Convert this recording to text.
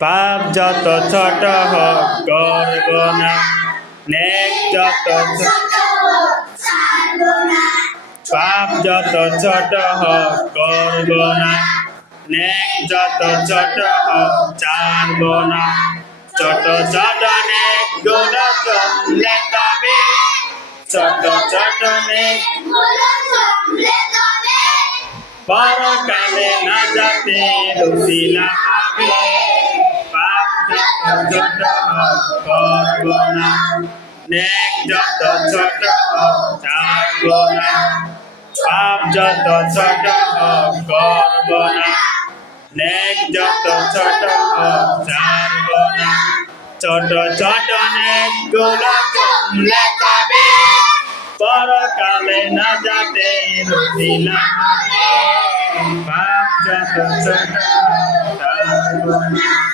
পাপ যত ছোট হোক করব না, নেক যত পাপ যত ছোট হোক করব না, নেক যত ছোট হোক ছাড়ব না। ছোট ছোট নেক গুলো করলে তবে, ছোট ছোট নেক পরকালে না যাতে উসিলা হবে। পাপ যত ছোট হোক করব না, নেক যত ছোট হোক ছাড়ব না। পাপ যত ছোট হোক করব না, নেক যত ছোট হোক ছাড়ব না। ছোট ছোট নেক গুলো করলে তবে, পরকালে না যাতে উসিলা হবে। পাপ যত ছোট হোক ছাড়ব না।